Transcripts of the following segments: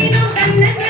ನೀನು ಕಣ್ಣಕ್ಕೆ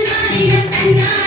Tonight.